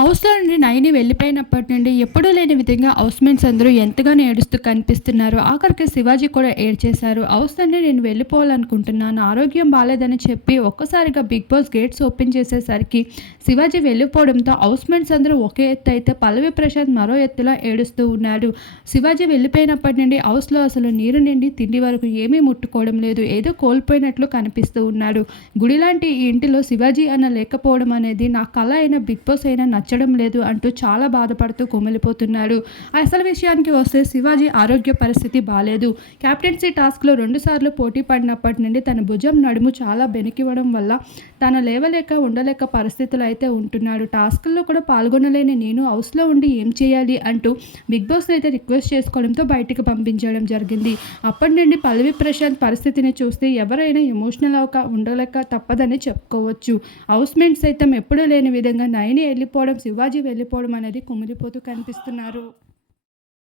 హౌస్‌లో నుండి నైని వెళ్ళిపోయినప్పటి నుండి ఎప్పుడూ లేని విధంగా హౌస్‌మేట్స్ అందరూ ఎంతగానో ఏడుస్తూ కనిపిస్తున్నారు. ఆఖరికి శివాజీ కూడా ఏడ్చేశారు. హౌస్ నుండి నేను వెళ్ళిపోవాలనుకుంటున్నాను. ఆరోగ్యం బాలేదని చెప్పి ఒక్కసారిగా బిగ్ బాస్ గేట్స్ ఓపెన్ చేసేసరికి శివాజీ వెళ్ళిపోవడంతో హౌస్‌మేట్స్ అందరూ ఒకే ఎత్తు అయితే పల్లవి ప్రశాంత్ మరో ఎత్తులో ఏడుస్తూ ఉన్నాడు. శివాజీ వెళ్ళిపోయినప్పటి నుండి హౌస్‌లో అసలు నీరు నుండి తిండి వరకు ఏమీ ముట్టుకోవడం లేదు. ఏదో కోల్పోయినట్లు కనిపిస్తూ ఉన్నాడు. గుడిలాంటి ఈ ఇంటిలో శివాజీ అన్న లేకపోవడం అనేది నా కల అయిన బిగ్ బాస్ అయినా నచ్చడం లేదు అంటూ చాలా బాధపడుతూ కుమిలిపోతున్నాడు. అసలు విషయానికి వస్తే శివాజీ ఆరోగ్య పరిస్థితి బాలేదు. కెప్టెన్సీ టాస్క్‌లో 2 సార్లు పోటీ పడినప్పటి నుండి తన భుజం నడుము చాలా బెణికివ్వడం వల్ల తను లేవలేక ఉండలేక పరిస్థితులు అయితే ఉంటున్నాడు. టాస్క్‌ల్లో కూడా పాల్గొనలేని నేను హౌస్‌లో ఉండి ఏం చేయాలి అంటూ బిగ్ బాస్ అయితే రిక్వెస్ట్ చేసుకోవడంతో బయటికి పంపించడం జరిగింది. అప్పటి నుండి పల్లవి ప్రశాంత్ పరిస్థితిని చూస్తే ఎవరైనా ఎమోషనల్ ఉండలేక తప్పదని చెప్పుకోవచ్చు. హౌస్‌మేట్స్ సైతం ఎప్పుడూ లేని విధంగా నైని వెళ్ళిపోవడం, శివాజీ వెళ్ళిపోవడం అనేది కుమిలిపోతూ కనిపిస్తున్నారు.